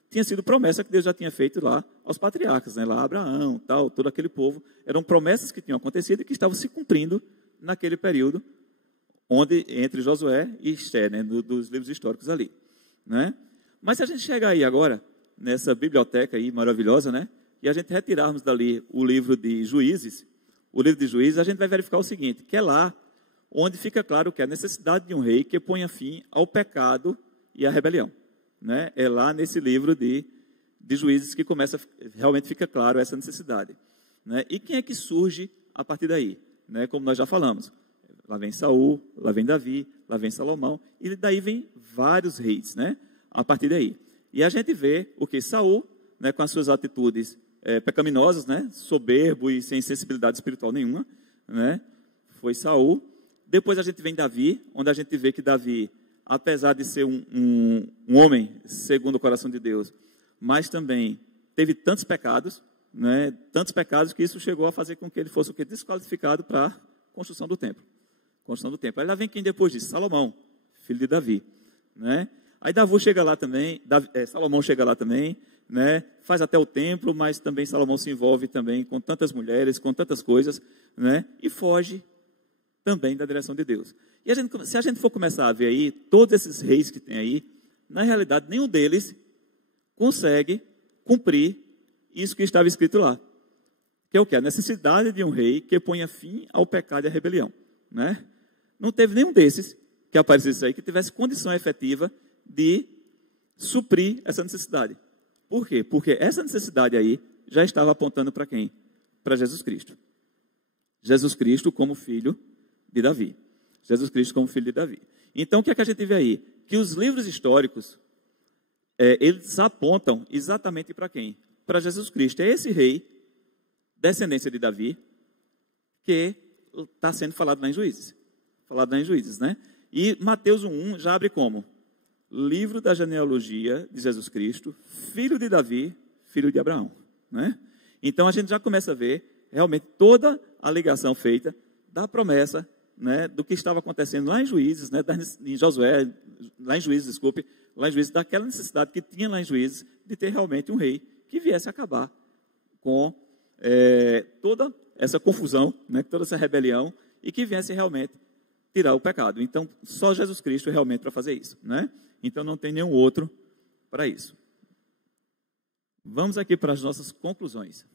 tinha sido promessa que Deus já tinha feito lá aos patriarcas, né? Lá Abraão, tal, todo aquele povo, eram promessas que tinham acontecido e que estavam se cumprindo naquele período entre Josué e Esther, né? Dos livros históricos ali, né? Mas se a gente chegar aí agora nessa biblioteca aí maravilhosa, né, e a gente retirarmos dali o livro de Juízes, a gente vai verificar o seguinte, que é lá onde fica claro que é a necessidade de um rei que ponha fim ao pecado e à rebelião, né? É lá nesse livro de Juízes que realmente fica claro essa necessidade, né? E quem é que surge a partir daí, né? Como nós já falamos, lá vem Saul, lá vem Davi, lá vem Salomão, e daí vem vários reis, né? A partir daí. E a gente vê o que Saul, né, com as suas atitudes pecaminosas, né, soberbo e sem sensibilidade espiritual nenhuma, né, foi Saul. Depois a gente vem Davi, onde a gente vê que Davi, apesar de ser um homem segundo o coração de Deus, mas também teve tantos pecados, né, tantos pecados que isso chegou a fazer com que ele fosse desqualificado para a construção do templo. Aí lá vem quem depois disso? Salomão, filho de Davi, né? Aí Salomão chega lá também, né? Faz até o templo, mas também Salomão se envolve também com tantas mulheres, com tantas coisas, né? E foge também da direção de Deus. E se a gente for começar a ver aí, todos esses reis que tem aí, na realidade, nenhum deles consegue cumprir isso que estava escrito lá. Que é o quê? A necessidade de um rei que ponha fim ao pecado e à rebelião, né? Não teve nenhum desses que aparecesse aí que tivesse condição efetiva de suprir essa necessidade. Por quê? Porque essa necessidade aí já estava apontando para quem? Para Jesus Cristo. Jesus Cristo como filho de Davi. Jesus Cristo como filho de Davi. Então, o que é que a gente vê aí? Que os livros históricos, eles apontam exatamente para quem? Para Jesus Cristo. É esse rei, descendência de Davi, que está sendo falado lá em Juízes. Né? E Mateus 1 já abre como? Livro da genealogia de Jesus Cristo, filho de Davi, filho de Abraão, né? Então a gente já começa a ver realmente toda a ligação feita da promessa né, do que estava acontecendo lá em Juízes, né, em Josué, lá em Juízes, desculpe, lá em Juízes, daquela necessidade que tinha lá em Juízes de ter realmente um rei que viesse acabar com toda essa confusão, né, toda essa rebelião, e que viesse realmente tirar o pecado. Então, só Jesus Cristo realmente para fazer isso, né? Então, não tem nenhum outro para isso. Vamos aqui para as nossas conclusões.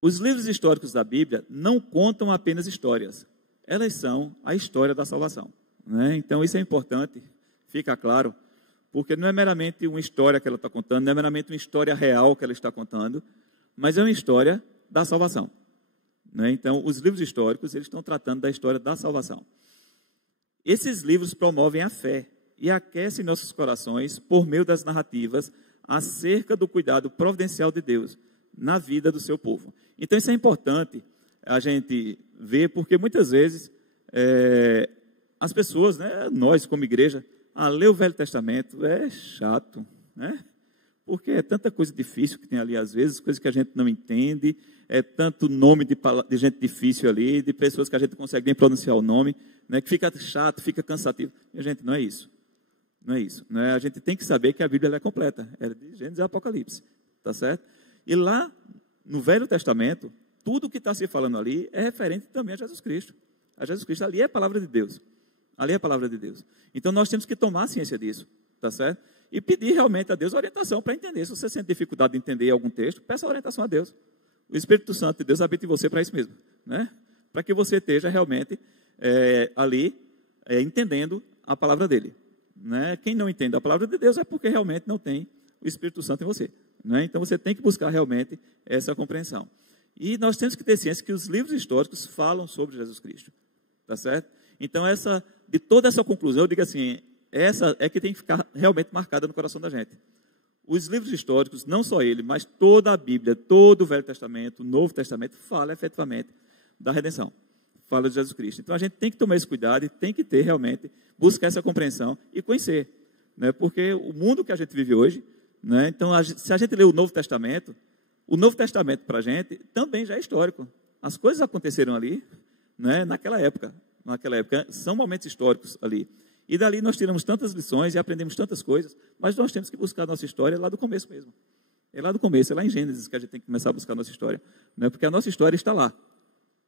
Os livros históricos da Bíblia não contam apenas histórias. Elas são a história da salvação, né? Então, isso é importante, fica claro, porque não é meramente uma história que ela está contando, não é meramente uma história real que ela está contando, mas é uma história da salvação, né? Então, os livros históricos, eles estão tratando da história da salvação. Esses livros promovem a fé e aquecem nossos corações por meio das narrativas acerca do cuidado providencial de Deus na vida do seu povo. Então, isso é importante a gente ver, porque muitas vezes as pessoas, né, nós como igreja, ler o Velho Testamento é chato, né? Porque é tanta coisa difícil que tem ali às vezes, coisas que a gente não entende, é tanto nome de gente difícil ali, de pessoas que a gente não consegue nem pronunciar o nome, né, que fica chato, fica cansativo. E, gente, não é isso. Não é isso. Não é? A gente tem que saber que a Bíblia ela é completa. É de Gênesis e Apocalipse. Tá certo? E lá, no Velho Testamento, tudo que está se falando ali é referente também a Jesus Cristo. A Jesus Cristo ali é a palavra de Deus. Ali é a palavra de Deus. Então, nós temos que tomar ciência disso. Tá certo? E pedir realmente a Deus orientação para entender. Se você sente dificuldade de entender algum texto, peça orientação a Deus. O Espírito Santo de Deus habita em você para isso mesmo, né? Para que você esteja realmente ali entendendo a palavra dele, né? Quem não entende a palavra de Deus é porque realmente não tem o Espírito Santo em você, né? Então você tem que buscar realmente essa compreensão. E nós temos que ter ciência que os livros históricos falam sobre Jesus Cristo, tá certo? Então de toda essa conclusão, eu digo assim, essa é que tem que ficar realmente marcada no coração da gente. Os livros históricos, não só ele, mas toda a Bíblia, todo o Velho Testamento, o Novo Testamento, fala efetivamente da redenção, fala de Jesus Cristo. Então a gente tem que tomar esse cuidado e tem que ter realmente, buscar essa compreensão e conhecer, né? Porque o mundo que a gente vive hoje, né? Então se a gente lê o Novo Testamento para a gente também já é histórico. As coisas aconteceram ali, né? Naquela época, são momentos históricos ali. E dali nós tiramos tantas lições e aprendemos tantas coisas, mas nós temos que buscar a nossa história lá do começo mesmo. É lá do começo, é lá em Gênesis que a gente tem que começar a buscar a nossa história, né? Porque a nossa história está lá,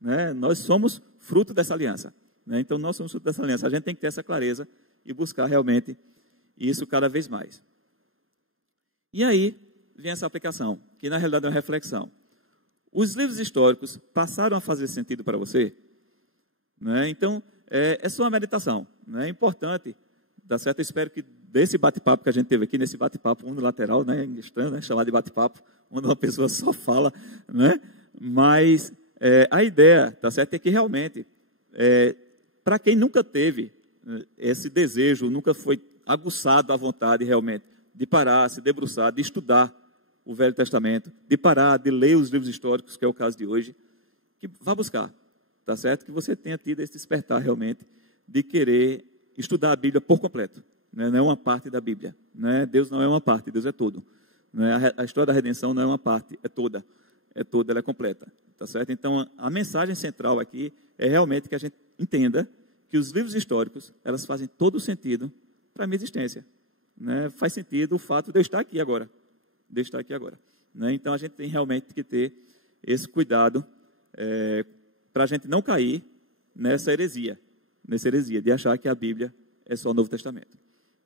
né? Nós somos fruto dessa aliança, né? Então nós somos fruto dessa aliança. A gente tem que ter essa clareza e buscar realmente isso cada vez mais. E aí vem essa aplicação, que na realidade é uma reflexão. Os livros históricos passaram a fazer sentido para você? Né? Então, é só uma meditação, né? É importante, tá certo? Eu espero que desse bate-papo que a gente teve aqui, nesse bate-papo unilateral, né? Estranho, né? Chamar de bate-papo, onde uma pessoa só fala, né? Mas a ideia, tá certo? É que realmente, para quem nunca teve esse desejo, nunca foi aguçado a vontade realmente de parar, se debruçar, de estudar o Velho Testamento, de parar, de ler os livros históricos, que é o caso de hoje, que vá buscar. Tá certo? Que você tenha tido esse despertar realmente de querer estudar a Bíblia por completo, né? Não é uma parte da Bíblia, né? Deus não é uma parte, Deus é todo, né? A história da redenção não é uma parte, é toda, ela é completa, tá certo? Então a mensagem central aqui é realmente que a gente entenda que os livros históricos, elas fazem todo o sentido para a minha existência, né? Faz sentido o fato de eu estar aqui agora, né? Então a gente tem realmente que ter esse cuidado para a gente não cair nessa heresia de achar que a Bíblia é só o Novo Testamento,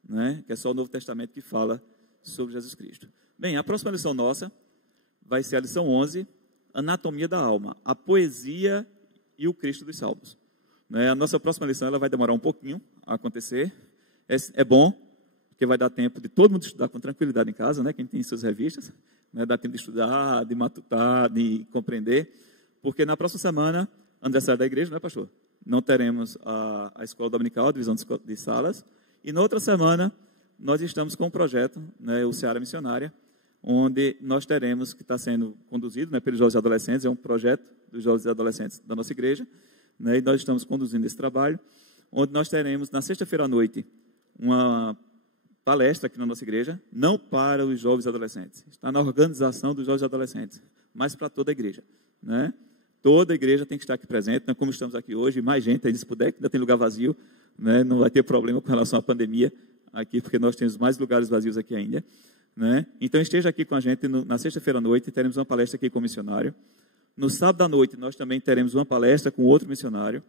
né? Que é só o Novo Testamento que fala sobre Jesus Cristo. Bem, a próxima lição nossa vai ser a lição 11, Anatomia da Alma, a poesia e o Cristo dos Salmos, né? A nossa próxima lição ela vai demorar um pouquinho a acontecer, é bom, porque vai dar tempo de todo mundo estudar com tranquilidade em casa, né? Quem tem suas revistas, né? Dá tempo de estudar, de matutar, de compreender, porque na próxima semana, aniversário da igreja, não é, pastor? Não teremos a escola dominical, a divisão de salas. E na outra semana, nós estamos com um projeto, né, o Seara Missionária, onde nós teremos, que está sendo conduzido, né, pelos jovens e adolescentes, é um projeto dos jovens e adolescentes da nossa igreja, né, e nós estamos conduzindo esse trabalho, onde nós teremos, na sexta-feira à noite, uma palestra aqui na nossa igreja, não para os jovens e adolescentes, está na organização dos jovens e adolescentes, mas para toda a igreja, né? toda a igreja tem que estar aqui presente, né? Como estamos aqui hoje, mais gente aí, se puder, que ainda tem lugar vazio, né? Não vai ter problema com relação à pandemia aqui, porque nós temos mais lugares vazios aqui ainda, né? Então, esteja aqui com a gente na sexta-feira à noite, teremos uma palestra aqui com o missionário. No sábado à noite, nós também teremos uma palestra com outro missionário.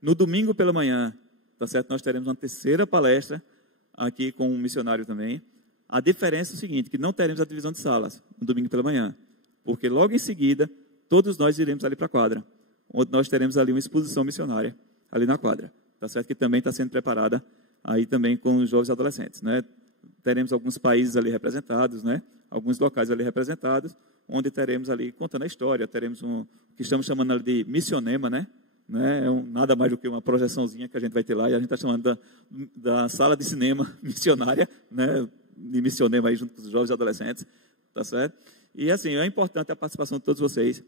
No domingo pela manhã, tá certo? Nós teremos uma terceira palestra aqui com um missionário também. A diferença é o seguinte, que não teremos a divisão de salas no domingo pela manhã, porque logo em seguida, todos nós iremos ali para a quadra, onde nós teremos ali uma exposição missionária, ali na quadra, tá certo? Que também está sendo preparada aí também com os jovens e adolescentes, né? Teremos alguns países ali representados, né? Alguns locais ali representados, onde teremos ali, contando a história, teremos o que estamos chamando ali de missionema, né? Nada mais do que uma projeçãozinha que a gente vai ter lá, e a gente está chamando da sala de cinema missionária, né? De missionema aí junto com os jovens e adolescentes, tá certo? E assim, é importante a participação de todos vocês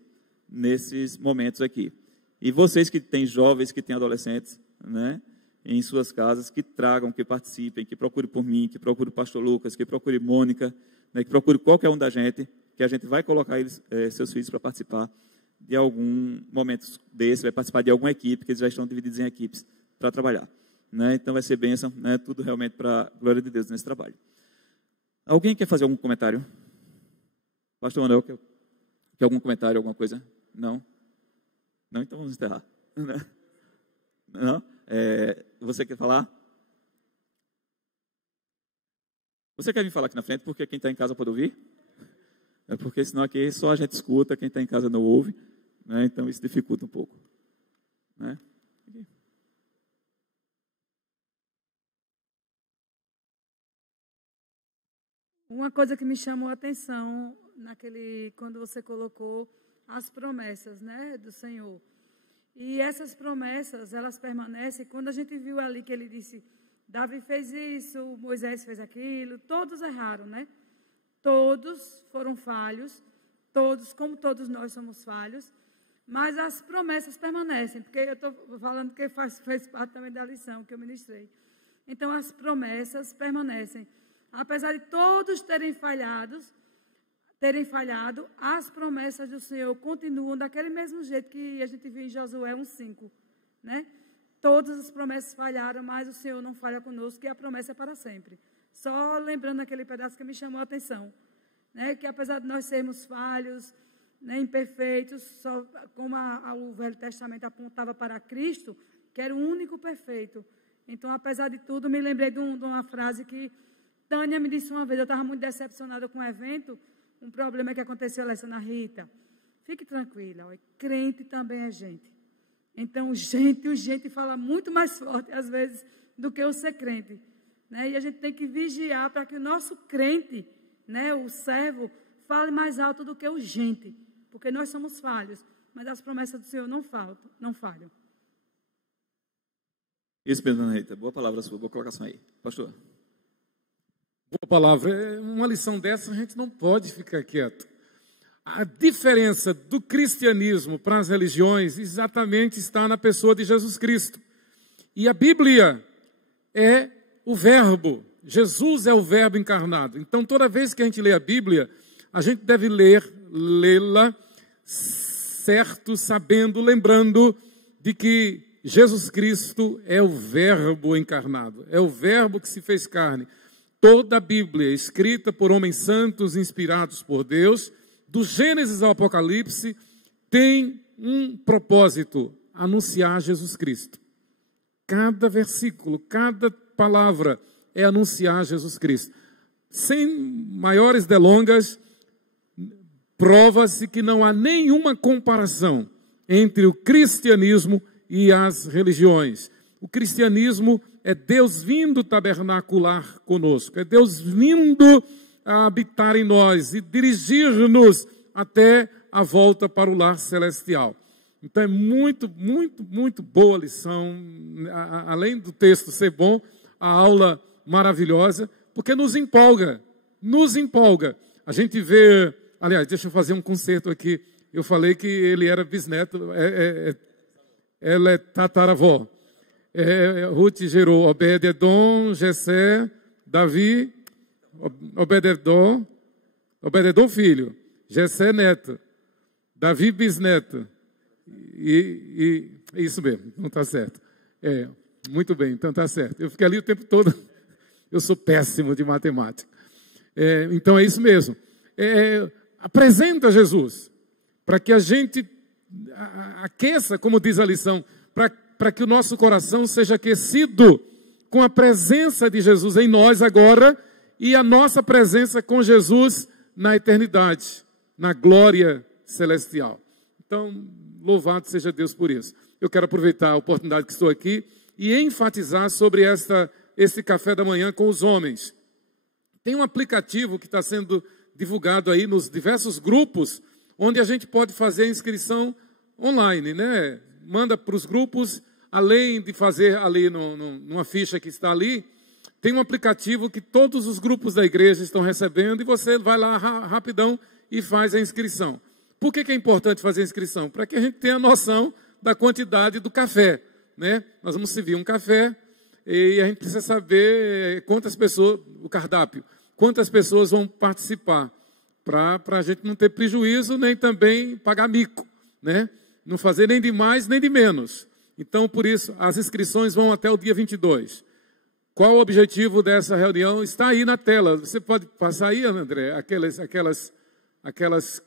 nesses momentos aqui. E vocês que têm jovens, que têm adolescentes, né? Em suas casas, que tragam, que participem, que procurem por mim, que procurem o pastor Lucas, que procurem Mônica, né? Que procurem qualquer um da gente, que a gente vai colocar eles, seus filhos para participar de algum momento desse, vai participar de alguma equipe, que eles já estão divididos em equipes para trabalhar, né? Então vai ser bênção, né? Tudo realmente para a glória de Deus nesse trabalho. Alguém quer fazer algum comentário? Pastor Manuel, quer algum comentário, alguma coisa? Não? Não? Então vamos encerrar. Não? Você quer falar? Você quer vir falar aqui na frente, porque quem está em casa pode ouvir? É porque senão aqui só a gente escuta, quem está em casa não ouve, né? Então isso dificulta um pouco, né? Uma coisa que me chamou a atenção quando você colocou as promessas, né, do Senhor. E essas promessas, elas permanecem. Quando a gente viu ali que ele disse, Davi fez isso, Moisés fez aquilo, todos erraram, né? Todos foram falhos, como todos nós somos falhos, mas as promessas permanecem, porque eu estou falando que fez parte também da lição que eu ministrei. Então, as promessas permanecem. Apesar de todos terem falhado, as promessas do Senhor continuam daquele mesmo jeito que a gente viu em Josué 1:5, né? Todas as promessas falharam, mas o Senhor não falha conosco, e a promessa é para sempre. Só lembrando aquele pedaço que me chamou a atenção, né? Que apesar de nós sermos falhos, né, imperfeitos, só como o Velho Testamento apontava para Cristo, que era o único perfeito. Então, apesar de tudo, me lembrei de uma frase que Tânia me disse uma vez. Eu estava muito decepcionada com o evento. Um problema que aconteceu lá na Rita. Fique tranquila, ó, crente também é gente. Então, o gente fala muito mais forte, às vezes, do que o ser crente, né? E a gente tem que vigiar para que o nosso crente, né, o servo, fale mais alto do que o gente. Porque nós somos falhos, mas as promessas do Senhor não falham. Isso, Pedro Rita. Boa palavra sua, boa colocação aí. Pastor. Boa palavra. Uma lição dessa a gente não pode ficar quieto. A diferença do cristianismo para as religiões exatamente está na pessoa de Jesus Cristo. E a Bíblia é o verbo. Jesus é o verbo encarnado. Então, toda vez que a gente lê a Bíblia, a gente deve lê-la certo, sabendo, lembrando de que Jesus Cristo é o verbo encarnado. É o verbo que se fez carne. Toda a Bíblia, escrita por homens santos, inspirados por Deus, do Gênesis ao Apocalipse, tem um propósito: anunciar Jesus Cristo. Cada versículo, cada palavra é anunciar Jesus Cristo. Sem maiores delongas, prova-se que não há nenhuma comparação entre o cristianismo e as religiões. O cristianismo é Deus vindo tabernacular conosco, é Deus vindo a habitar em nós e dirigir-nos até a volta para o lar celestial. Então é muito, muito, muito boa a lição, além do texto ser bom, a aula maravilhosa, porque nos empolga. A gente vê, aliás, deixa eu fazer um concerto aqui, eu falei que ele era bisneto, ela é tataravó. Ruth gerou Obed-edom, Jessé, Davi, Obed-edom filho, Jessé neto, Davi bisneto, Isso mesmo, não está certo. Muito bem, então está certo. Eu fiquei ali o tempo todo, eu sou péssimo de matemática. Então é isso mesmo. Apresenta Jesus, para que a gente aqueça, como diz a lição, para que o nosso coração seja aquecido com a presença de Jesus em nós agora e a nossa presença com Jesus na eternidade, na glória celestial. Então, louvado seja Deus por isso. Eu quero aproveitar a oportunidade que estou aqui e enfatizar sobre esse café da manhã com os homens. Tem um aplicativo que está sendo divulgado aí nos diversos grupos, onde a gente pode fazer a inscrição online, né? Manda para os grupos, além de fazer ali numa ficha que está ali, tem um aplicativo que todos os grupos da igreja estão recebendo e você vai lá rapidão e faz a inscrição. Por que é importante fazer a inscrição? Para que a gente tenha noção da quantidade do café, né? Nós vamos servir um café e a gente precisa saber quantas pessoas, o cardápio, quantas pessoas vão participar, para a gente não ter prejuízo, nem também pagar mico, né? Não fazer nem de mais, nem de menos. Então, por isso, as inscrições vão até o dia 22. Qual o objetivo dessa reunião? Está aí na tela. Você pode passar aí, André, aquelas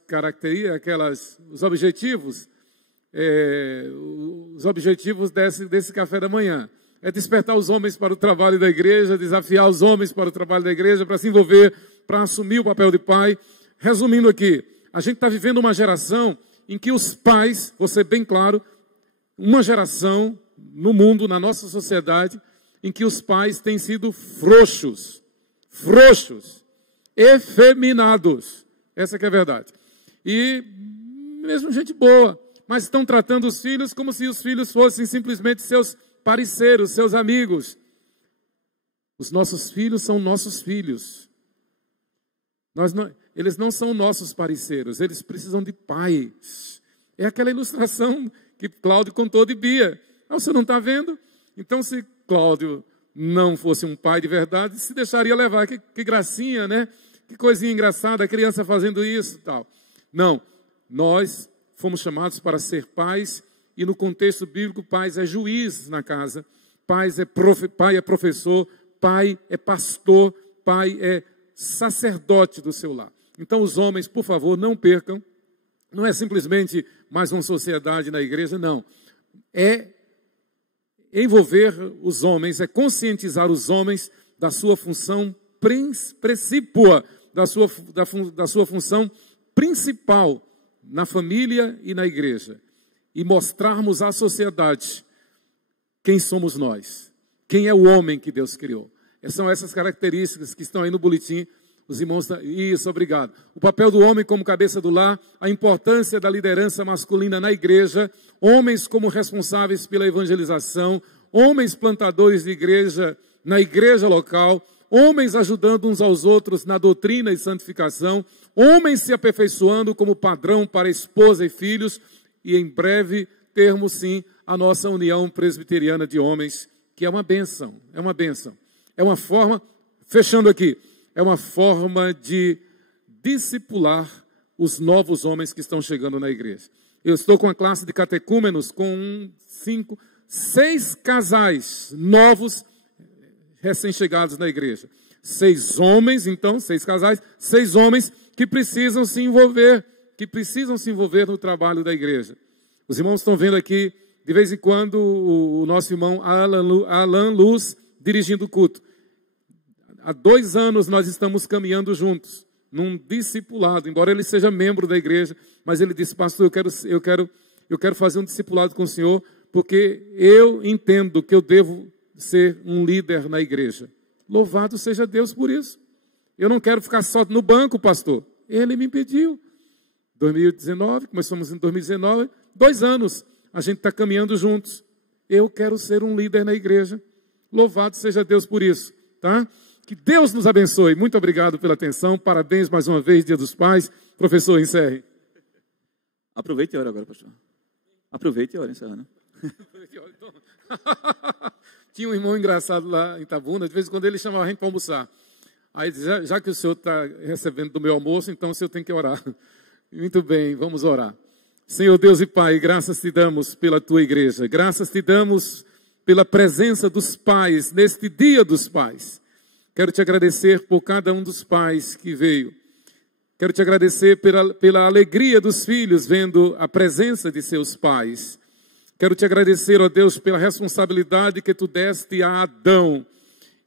características, os objetivos. Os objetivos desse café da manhã. É despertar os homens para o trabalho da igreja, desafiar os homens para o trabalho da igreja, para se envolver, para assumir o papel de pai. Resumindo aqui, a gente está vivendo uma geração em que os pais, vou ser bem claro, uma geração no mundo, na nossa sociedade, em que os pais têm sido frouxos, efeminados. Essa que é a verdade. E mesmo gente boa, mas estão tratando os filhos como se os filhos fossem simplesmente seus parceiros, seus amigos. Os nossos filhos são nossos filhos. Eles não são nossos parceiros, eles precisam de pais. É aquela ilustração que Cláudio contou de Bia. Você não está vendo? Então, se Cláudio não fosse um pai de verdade, se deixaria levar. Que gracinha, né? Que coisinha engraçada, a criança fazendo isso e tal. Não, nós fomos chamados para ser pais, e no contexto bíblico, pais é juiz na casa, pai é professor, pai é pastor, pai é sacerdote do seu lar. Então, os homens, por favor, não percam. Não é simplesmente mais uma sociedade na igreja, não. É envolver os homens, é conscientizar os homens da sua função precípua, da sua função principal na família e na igreja. E mostrarmos à sociedade quem somos nós, quem é o homem que Deus criou. São essas características que estão aí no boletim. Os irmãos, isso, obrigado. O papel do homem como cabeça do lar, a importância da liderança masculina na igreja, homens como responsáveis pela evangelização, homens plantadores de igreja na igreja local, homens ajudando uns aos outros na doutrina e santificação, homens se aperfeiçoando como padrão para esposa e filhos, e em breve termos sim a nossa união presbiteriana de homens, que é uma bênção, é uma bênção. É uma forma, fechando aqui, é uma forma de discipular os novos homens que estão chegando na igreja. Eu estou com a classe de catecúmenos com 6 casais novos recém-chegados na igreja. 6 homens, então, 6 casais, 6 homens que precisam se envolver no trabalho da igreja. Os irmãos estão vendo aqui, de vez em quando, o nosso irmão Alan Luz dirigindo o culto. Há 2 anos nós estamos caminhando juntos, num discipulado, embora ele seja membro da igreja, mas ele disse, pastor, eu quero fazer um discipulado com o senhor, porque eu entendo que eu devo ser um líder na igreja. Louvado seja Deus por isso. Eu não quero ficar só no banco, pastor. Ele me impediu. 2019, começamos em 2019, 2 anos, a gente está caminhando juntos. Eu quero ser um líder na igreja. Louvado seja Deus por isso, tá? Que Deus nos abençoe. Muito obrigado pela atenção. Parabéns mais uma vez, Dia dos Pais. Professor, encerre. Aproveite e ore agora, pastor. Aproveite e ore, encerrando. Tinha um irmão engraçado lá em Itabuna, de vez em quando ele chamava a gente para almoçar. Aí dizia, já que o senhor está recebendo do meu almoço, então o senhor tem que orar. Muito bem, vamos orar. Senhor Deus e Pai, graças te damos pela tua igreja, graças te damos pela presença dos pais neste dia dos pais. Quero te agradecer por cada um dos pais que veio. Quero te agradecer pela alegria dos filhos vendo a presença de seus pais. Quero te agradecer, ó Deus, pela responsabilidade que tu deste a Adão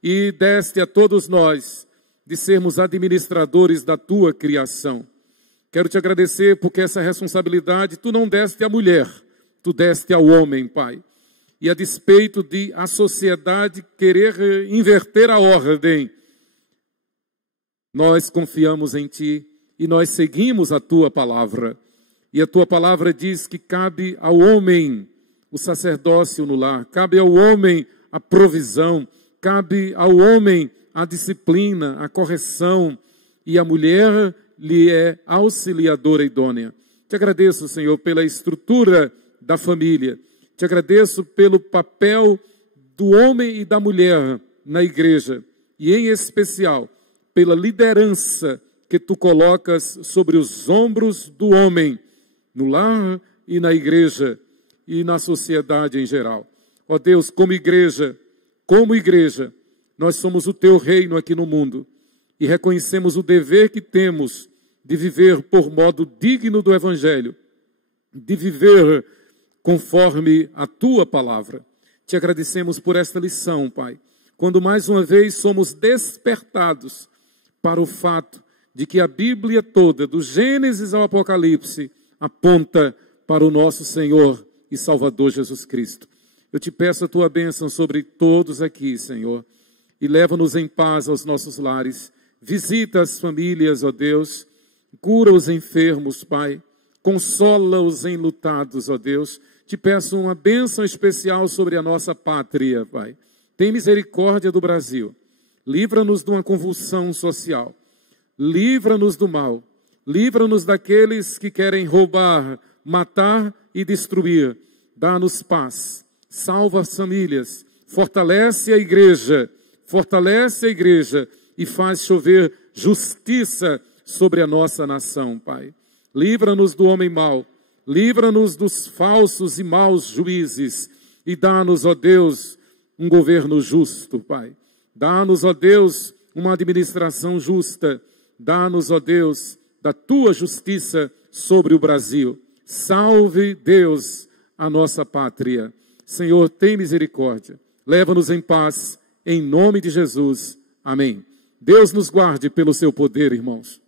e deste a todos nós de sermos administradores da tua criação. Quero te agradecer porque essa responsabilidade tu não deste à mulher, tu deste ao homem, Pai. E a despeito de a sociedade querer inverter a ordem, nós confiamos em ti e nós seguimos a tua palavra. E a tua palavra diz que cabe ao homem o sacerdócio no lar, cabe ao homem a provisão, cabe ao homem a disciplina, a correção, e a mulher lhe é auxiliadora idônea. Te agradeço, Senhor, pela estrutura da família. Te agradeço pelo papel do homem e da mulher na igreja. E, em especial, pela liderança que tu colocas sobre os ombros do homem, no lar e na igreja e na sociedade em geral. Ó Deus, como igreja, nós somos o teu reino aqui no mundo e reconhecemos o dever que temos de viver por modo digno do Evangelho, de viver conforme a tua palavra. Te agradecemos por esta lição, Pai, quando mais uma vez somos despertados para o fato de que a Bíblia toda, do Gênesis ao Apocalipse, aponta para o nosso Senhor e Salvador Jesus Cristo. Eu te peço a tua bênção sobre todos aqui, Senhor, e leva-nos em paz aos nossos lares. Visita as famílias, ó Deus, cura os enfermos, Pai, consola os enlutados, ó Deus. Te peço uma bênção especial sobre a nossa pátria, Pai. Tem misericórdia do Brasil. Livra-nos de uma convulsão social. Livra-nos do mal. Livra-nos daqueles que querem roubar, matar e destruir. Dá-nos paz. Salva as famílias. Fortalece a igreja e faz chover justiça sobre a nossa nação, Pai. Livra-nos do homem mau. Livra-nos dos falsos e maus juízes e dá-nos, ó Deus, um governo justo, Pai. Dá-nos, ó Deus, uma administração justa. Dá-nos, ó Deus, da tua justiça sobre o Brasil. Salve, Deus, a nossa pátria. Senhor, tem misericórdia. Leva-nos em paz, em nome de Jesus. Amém. Deus nos guarde pelo seu poder, irmãos.